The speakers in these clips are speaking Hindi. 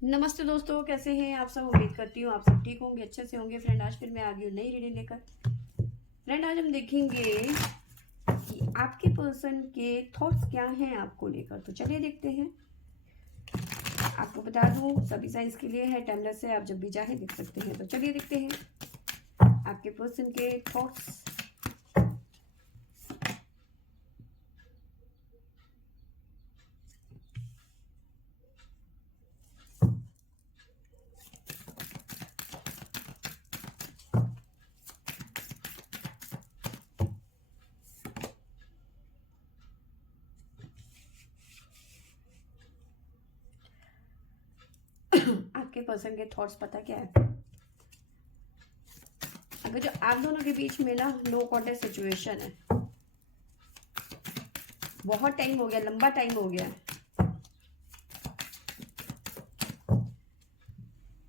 नमस्ते दोस्तों, कैसे हैं आप सब। उम्मीद करती हूँ आप सब ठीक होंगे, अच्छे से होंगे। फ्रेंड, आज फिर मैं आ गई हूँ नई रीडिंग लेकर। फ्रेंड, आज हम देखेंगे कि आपके पर्सन के थॉट्स क्या हैं आपको लेकर। तो चलिए देखते हैं। आपको बता दूँ, सभी साइंस के लिए है, टाइमलेस है, आप जब भी चाहे देख सकते हैं। तो चलिए देखते हैं आपके पर्सन के थॉट्स। आपके पर्सन के थॉट्स पता क्या है। अगर जो आप दोनों के बीच में ना नो कॉन्टेक्ट सिचुएशन है, बहुत टाइम हो गया, लंबा टाइम हो गया,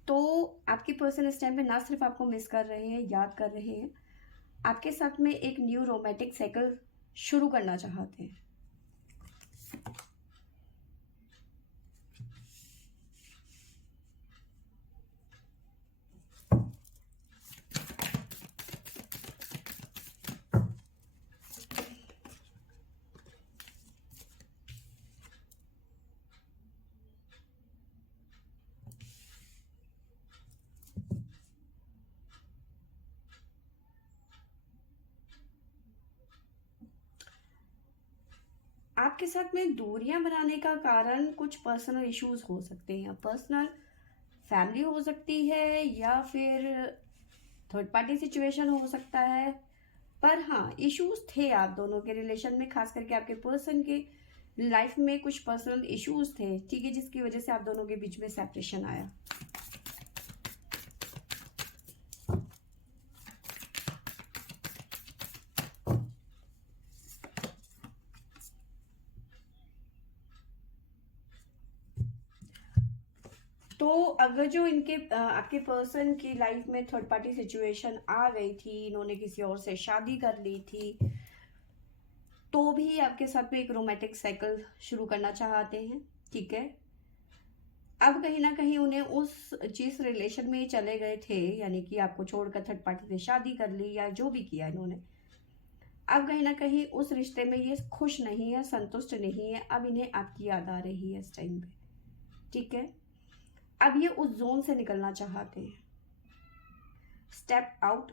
तो आपके पर्सन इस टाइम पे ना सिर्फ आपको मिस कर रहे हैं, याद कर रहे हैं, आपके साथ में एक न्यू रोमांटिक साइकिल शुरू करना चाहते हैं। आपके साथ में दूरियां बनाने का कारण कुछ पर्सनल इश्यूज हो सकते हैं। पर्सनल फैमिली हो सकती है, या फिर थर्ड पार्टी सिचुएशन हो सकता है। पर हाँ, इश्यूज थे आप दोनों के रिलेशन में, खास करके आपके पर्सन के लाइफ में कुछ पर्सनल इश्यूज थे, ठीक है, जिसकी वजह से आप दोनों के बीच में सेपरेशन आया। तो अगर जो इनके आपके पर्सन की लाइफ में थर्ड पार्टी सिचुएशन आ गई थी, इन्होंने किसी और से शादी कर ली थी, तो भी आपके साथ में एक रोमांटिक साइकिल शुरू करना चाहते हैं, ठीक है। अब कहीं ना कहीं उन्हें उस जिस रिलेशन में चले गए थे, यानी कि आपको छोड़कर थर्ड पार्टी से शादी कर ली या जो भी किया इन्होंने, अब कहीं ना कहीं उस रिश्ते में ये खुश नहीं है, संतुष्ट नहीं है। अब इन्हें आपकी याद आ रही है इस टाइम पे, ठीक है। अब ये उस जोन से निकलना चाहते हैं, step out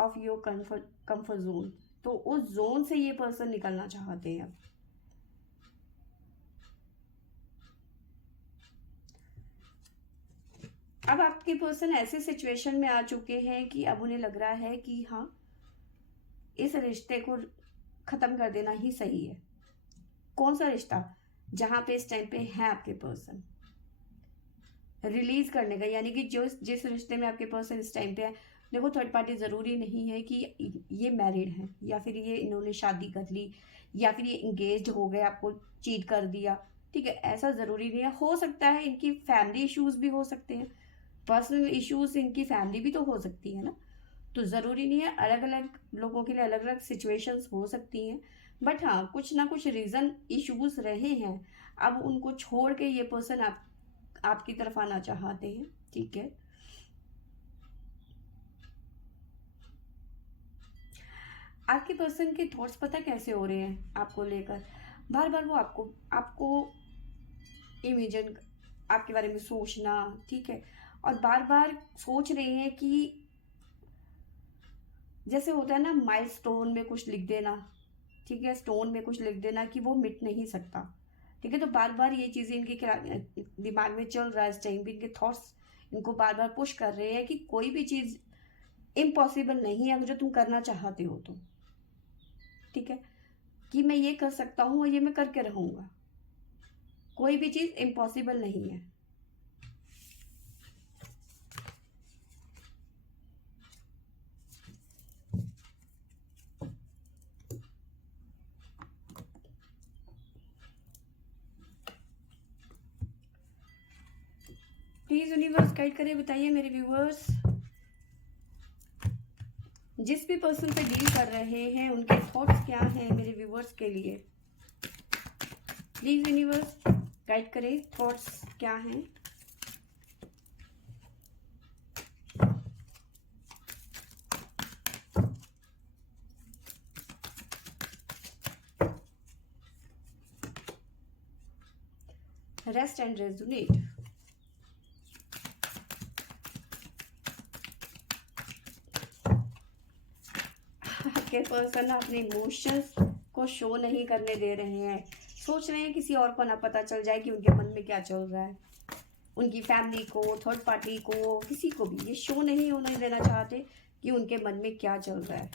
of your comfort zone. तो उस जोन से ये पर्सन निकलना चाहते हैं। अब आपके पर्सन ऐसे सिचुएशन में आ चुके हैं कि अब उन्हें लग रहा है कि हाँ, इस रिश्ते को खत्म कर देना ही सही है। कौन सा रिश्ता? जहां पे इस टाइम पे है आपके पर्सन, रिलीज करने का, यानी कि जो जिस रिश्ते में आपके पर्सन इस टाइम पे है। देखो, थर्ड पार्टी जरूरी नहीं है कि ये मैरिड है, या फिर ये इन्होंने शादी कर ली, या फिर ये इंगेज हो गए, आपको चीट कर दिया, ठीक है। ऐसा जरूरी नहीं है। हो सकता है इनकी फैमिली इश्यूज भी हो सकते हैं, पर्सनल इश्यूज इनकी फैमिली भी तो हो सकती है ना। तो ज़रूरी नहीं है, अलग अलग लोगों के लिए अलग अलग सिचुएशंस हो सकती हैं। बट हाँ, कुछ ना कुछ रीज़न इश्यूज रहे हैं। अब उनको छोड़ के ये पर्सन आपकी तरफ आना चाहते हैं, ठीक है। आपके पर्सन के थॉट्स पता कैसे हो रहे हैं आपको लेकर। बार बार वो आपको आपको इमेजिन, आपके बारे में सोचना, ठीक है। और बार बार सोच रहे हैं कि जैसे होता है ना, माइलस्टोन में कुछ लिख देना, ठीक है, स्टोन में कुछ लिख देना कि वो मिट नहीं सकता, ठीक है। तो बार बार ये चीज़ें इनके दिमाग में चल रहा है इस टाइम पे। इनके थॉट्स इनको बार बार पुश कर रहे हैं कि कोई भी चीज़ इम्पॉसिबल नहीं है अगर जो तुम करना चाहते हो तो, ठीक है, कि मैं ये कर सकता हूँ और ये मैं करके रहूँगा। कोई भी चीज़ इम्पॉसिबल नहीं है। प्लीज़ यूनिवर्स गाइड करें, बताइए मेरे व्यूअर्स, जिस भी पर्सन पे डील कर रहे हैं उनके थॉट्स क्या हैं मेरे व्यूअर्स के लिए। प्लीज यूनिवर्स गाइड करें, थॉट्स क्या हैं। Rest and resonate. आपके पर्सन अपने इमोशंस को शो नहीं करने दे रहे हैं, सोच रहे हैं किसी और को ना पता चल जाए कि उनके मन में क्या चल रहा है। उनकी फैमिली को, थर्ड पार्टी को, किसी को भी ये शो नहीं होने देना चाहते कि उनके मन में क्या चल रहा है।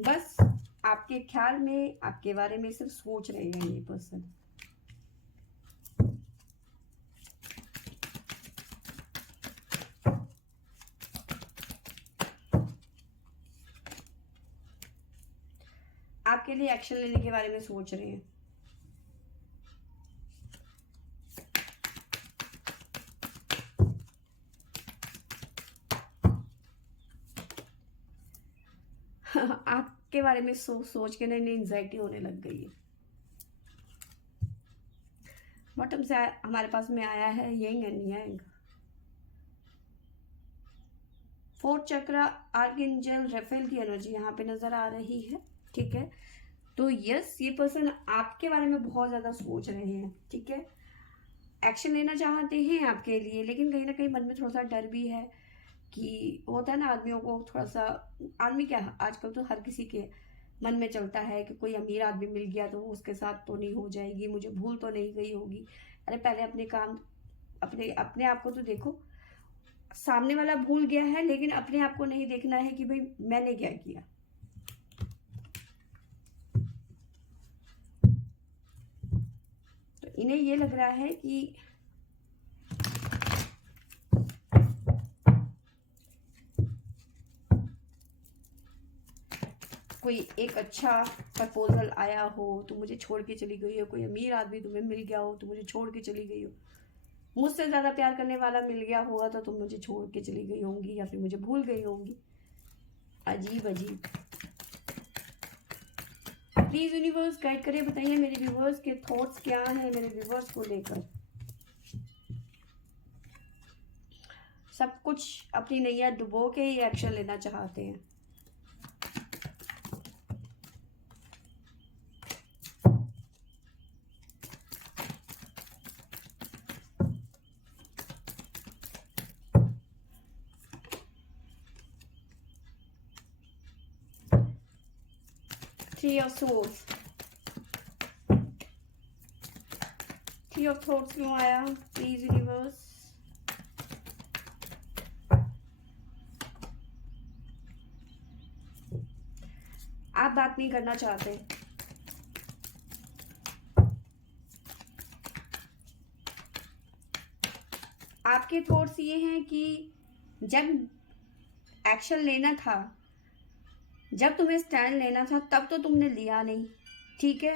बस आपके ख्याल में, आपके बारे में सिर्फ सोच रहे हैं ये पर्सन। आपके लिए एक्शन लेने के बारे में सोच रहे हैं। आपके बारे में सोच के नहीं एंजाइटी होने लग गई है। बॉटम से हमारे पास में आया है young and yang. Fourth chakra archangel रेफेल की एनर्जी यहाँ पे नजर आ रही है। ठीक है, तो यस, ये पर्सन आपके बारे में बहुत ज्यादा सोच रहे हैं। ठीक है, एक्शन लेना चाहते हैं आपके लिए, लेकिन कहीं ना कहीं मन में थोड़ा सा डर भी है कि होता है ना आदमियों को थोड़ा सा, आदमी क्या आजकल तो हर किसी के मन में चलता है कि कोई अमीर आदमी मिल गया तो उसके साथ तो नहीं हो जाएगी, मुझे भूल तो नहीं गई होगी। अरे पहले अपने काम, अपने अपने आप को तो देखो। सामने वाला भूल गया है, लेकिन अपने आप को नहीं देखना है कि भाई मैंने क्या किया। तो इन्हें ये लग रहा है कि कोई एक अच्छा प्रपोजल आया हो तो मुझे छोड़ के चली गई हो, कोई अमीर आदमी तुम्हें मिल गया हो तो मुझे छोड़ के चली गई हो, मुझसे ज़्यादा प्यार करने वाला मिल गया होगा तो तुम मुझे छोड़ के चली गई होंगी या फिर मुझे भूल गई होंगी। अजीब अजीब। प्लीज़ यूनिवर्स गाइड करिए, बताइए मेरे व्यूवर्स के थॉट्स क्या हैं मेरे व्यूवर्स को लेकर। सब कुछ अपनी नैया डुबो के ही एक्शन लेना चाहते हैं। Three of Swords, Three of Thoughts क्यों आया? Please universe. आप बात नहीं करना चाहते। आपके थॉट्स ये हैं कि जब एक्शन लेना था, जब तुम्हें स्टैंड लेना था, तब तो तुमने लिया नहीं। ठीक है,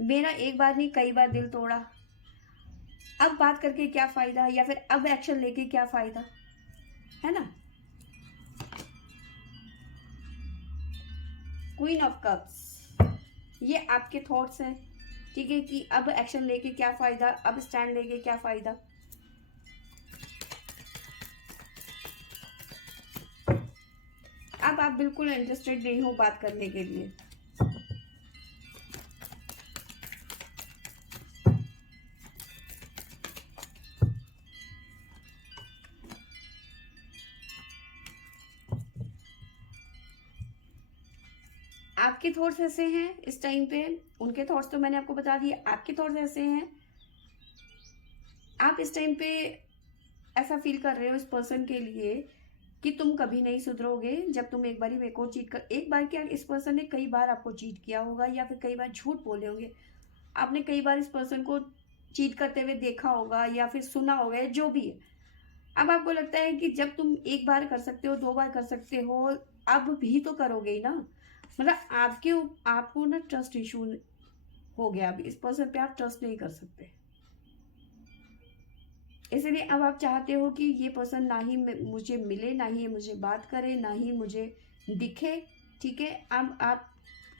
मेरा एक बार नहीं कई बार दिल तोड़ा, अब बात करके क्या फायदा, या फिर अब एक्शन लेके क्या फायदा, है ना। क्वीन ऑफ कप्स, ये आपके थॉट्स हैं। ठीक है, कि अब एक्शन लेके क्या फायदा, अब स्टैंड लेके क्या फायदा। अब आप बिल्कुल इंटरेस्टेड नहीं हो बात करने के लिए। आपके थॉट्स ऐसे हैं इस टाइम पे, उनके थॉट्स तो मैंने आपको बता दिए, आपके थॉट्स ऐसे हैं। आप इस टाइम पे ऐसा फील कर रहे हो इस पर्सन के लिए कि तुम कभी नहीं सुधरोगे जब तुम एक बार ही मेरे को चीट कर, एक बार क्या, इस पर्सन ने कई बार आपको चीट किया होगा या फिर कई बार झूठ बोले होंगे। आपने कई बार इस पर्सन को चीट करते हुए देखा होगा या फिर सुना होगा, जो भी है। अब आपको लगता है कि जब तुम एक बार कर सकते हो, दो बार कर सकते हो, अब भी तो करोगे ही ना। मतलब आपको ना ट्रस्ट इशू हो गया, अभी इस पर्सन पे आप ट्रस्ट नहीं कर सकते। इसलिए अब आप चाहते हो कि ये पर्सन ना ही मुझे मिले, ना ही मुझे बात करे, ना ही मुझे दिखे। ठीक है, अब आप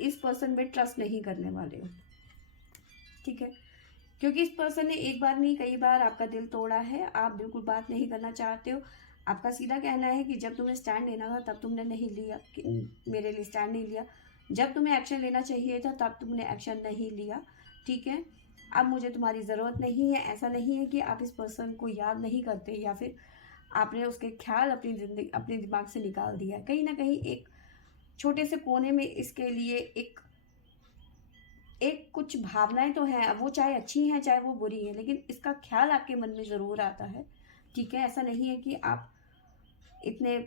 इस पर्सन में ट्रस्ट नहीं करने वाले हो। ठीक है, क्योंकि इस पर्सन ने एक बार नहीं कई बार आपका दिल तोड़ा है। आप बिल्कुल बात नहीं करना चाहते हो। आपका सीधा कहना है कि जब तुम्हें स्टैंड लेना था तब तुमने नहीं लिया, मेरे लिए स्टैंड नहीं लिया। जब तुम्हें एक्शन लेना चाहिए था तब तुमने एक्शन नहीं लिया। ठीक है, अब मुझे तुम्हारी ज़रूरत नहीं है। ऐसा नहीं है कि आप इस पर्सन को याद नहीं करते या फिर आपने उसके ख्याल अपनी ज़िंदगी अपने दिमाग से निकाल दिया। कहीं ना कहीं एक छोटे से कोने में इसके लिए एक एक कुछ भावनाएं तो हैं, वो चाहे अच्छी हैं चाहे वो बुरी हैं, लेकिन इसका ख्याल आपके मन में ज़रूर आता है। ठीक है, ऐसा नहीं है कि आप इतने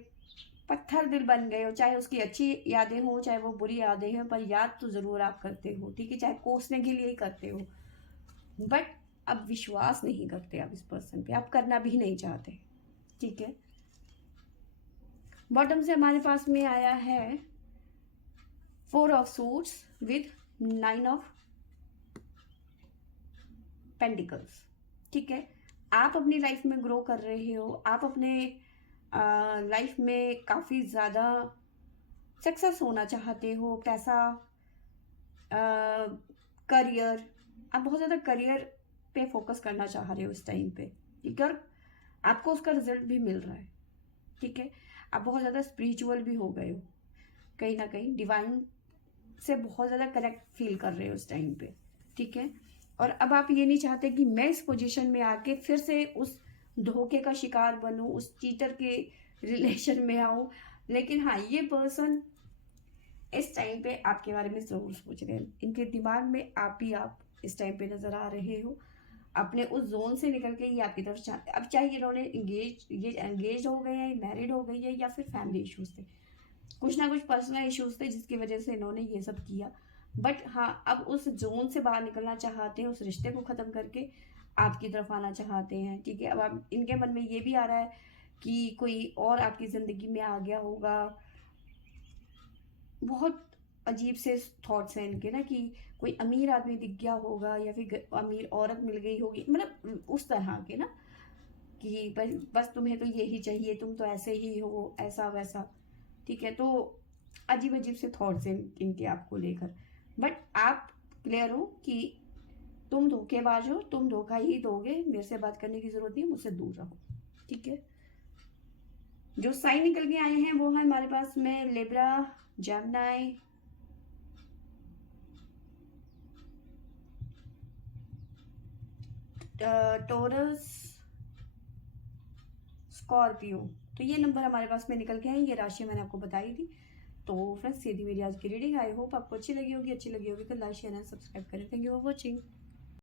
पत्थर दिल बन गए हो, चाहे उसकी अच्छी यादें हो चाहे वो बुरी यादें हैं, पर याद तो ज़रूर आप करते हो। ठीक है, चाहे कोसने के लिए ही करते हो, बट अब विश्वास नहीं करते आप इस पर्सन पे, आप करना भी नहीं चाहते। ठीक है, बॉटम से हमारे पास में आया है 4 of suits with 9 of pentacles. ठीक है, आप अपनी लाइफ में ग्रो कर रहे हो, आप अपने लाइफ में काफ़ी ज़्यादा सक्सेस होना चाहते हो, पैसा, करियर, आप बहुत ज़्यादा करियर पे फोकस करना चाह रहे हो इस टाइम पे। ठीक है, और आपको उसका रिजल्ट भी मिल रहा है। ठीक है, आप बहुत ज़्यादा स्पिरिचुअल भी हो गए हो, कहीं ना कहीं डिवाइन से बहुत ज़्यादा कनेक्ट फील कर रहे हो इस टाइम पे। ठीक है, और अब आप ये नहीं चाहते कि मैं इस पोजीशन में आके फिर से उस धोखे का शिकार बनूं, उस चीटर के रिलेशन में आऊं। लेकिन हाँ, ये पर्सन इस टाइम पे आपके बारे में ज़रूर सोच रहे हैं। इनके दिमाग में आप ही आप इस टाइम पे नज़र आ रहे हो। अपने उस जोन से निकल के ये आपकी तरफ चाहते, अब चाहे इन्होंने ये एंगेज हो गए हैं, मैरिड हो गई है, या फिर फैमिली इश्यूज थे, कुछ ना कुछ पर्सनल इश्यूज थे जिसकी वजह से इन्होंने ये सब किया। बट हाँ, अब उस जोन से बाहर निकलना चाहते हैं, उस रिश्ते को ख़त्म करके आपकी तरफ आना चाहते हैं। ठीक है, अब आप इनके मन में ये भी आ रहा है कि कोई और आपकी ज़िंदगी में आ गया होगा। बहुत अजीब से थॉट्स हैं इनके ना, कि कोई अमीर आदमी दिख गया होगा या फिर अमीर औरत मिल गई होगी, मतलब उस तरह के ना, कि बस तुम्हें तो यही चाहिए, तुम तो ऐसे ही हो, ऐसा वैसा। ठीक है, तो अजीब अजीब से थॉट्स हैं इनके आपको लेकर। बट आप क्लियर हो कि तुम धोखेबाज हो, तुम धोखा ही दोगे, मेरे से बात करने की जरूरत नहीं, मुझसे दूर रहो। ठीक है, जो साइन निकल के आए हैं वो है हमारे पास में लिब्रा, जेमिनी, टोरस, स्कॉर्पियो। तो ये नंबर हमारे पास में निकल के हैं, ये राशि मैंने आपको बताई थी। तो फ्रेंड्स, ये थी मेरी आज की रीडिंग। आई होप आपको अच्छी लगी होगी। अच्छी लगी होगी तो लाइक शेयर एंड सब्सक्राइब करें। Thank you for watching.